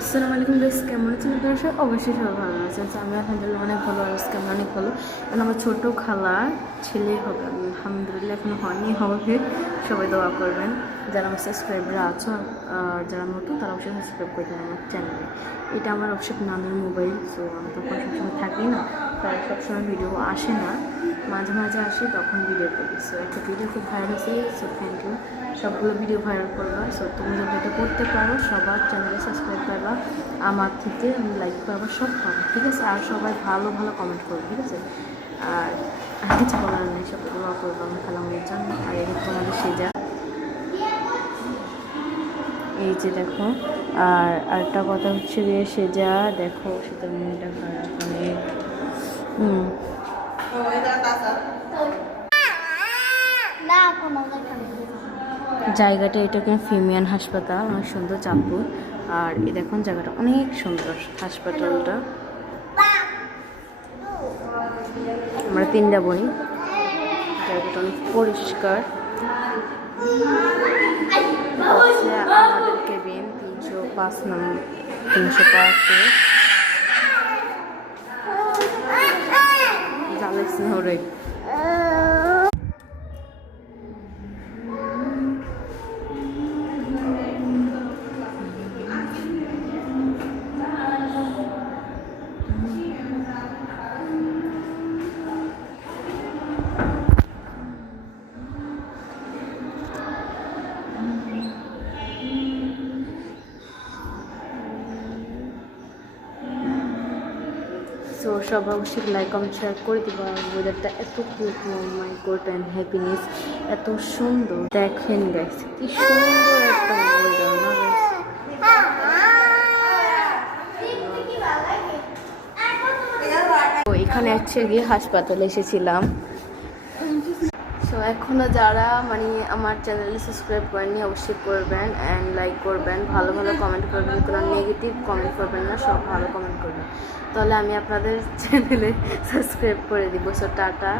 আসসালামু আলাইকুম গাইস, কেমন আছেন আপনারা? সব অবশ্যই সবাই ভালো আছেন। আমি আলহামদুলিল্লাহ অনেক ভালো আছি, কেমন অনেক ভালো। কারণ আমার ছোটো খালার ছেলে হবে, আলহামদুলিল্লাহ এখনো হয়নি, হবে। সবাই দোয়া করবেন। যারা আমার সাবস্ক্রাইবাররা আছো আর যারা নতুন তারা অবশ্যই সাবস্ক্রাইব করে দেবেন আমার চ্যানেলে। এটা আমার অবশ্যই নামের মোবাইল, সো আমি তখন সবসময় থাকি না, তাই সবসময় ভিডিও আসে না, মাঝে মাঝে আসে তখন ভিডিও করি। সো একটা ভিডিও খুব ভাইরাল হয়েছে, সো থ্যাংক ইউ। সবগুলো ভিডিও ভাইরাল করবা। সো তুমি যদি এটা করতে পারো সবার চ্যানেলে সাবস্ক্রাইব করবা, আমার থেকে আমি লাইক করবো, সব পাবো, ঠিক আছে? আর সবাই ভালো ভালো কমেন্ট করবো, ঠিক আছে? আর কিছু বলার নেই, সবাই দোয়া করবো আমি খালামুনির জন্য। আর এই তোমাদের সেজা, এই যে দেখো। আর আরেকটা কথা হচ্ছে যে সেজা দেখো, সেটার মনটা খারাপ অনেক। জায়গাটা এটা কেন ফিমিয়ান হাসপাতাল, অনেক সুন্দর, চাঁদপুর। আর এই দেখুন জায়গাটা অনেক সুন্দর, হাসপাতালটা। আমরা তিনটা বোন, জায়গাটা অনেক পরিষ্কার। আমাদের কেবিন 305 নম্বর, 305-এ জালেক্স নহরে। সো সব অবশ্যই লাইক কমেন্ট শেয়ার করে দিব। আর ওয়েদারটা এত cute, my god and happiness, এত সুন্দর। দেখেন গাইস কি সুন্দর একটা ওয়েদার না গাইস? তো এখানে হচ্ছে গিয়ে হাসপাতালে এসেছিলাম। সো এখনও যারা মানে আমার চ্যানেলে সাবস্ক্রাইব করেননি অবশ্যই করবেন অ্যান্ড লাইক করবেন, ভালো ভালো কমেন্ট করবেন, কোনো নেগেটিভ কমেন্ট করবেন না, সব ভালো কমেন্ট করবেন, তাহলে আমি আপনাদের চ্যানেলে সাবস্ক্রাইব করে দিব। So tata.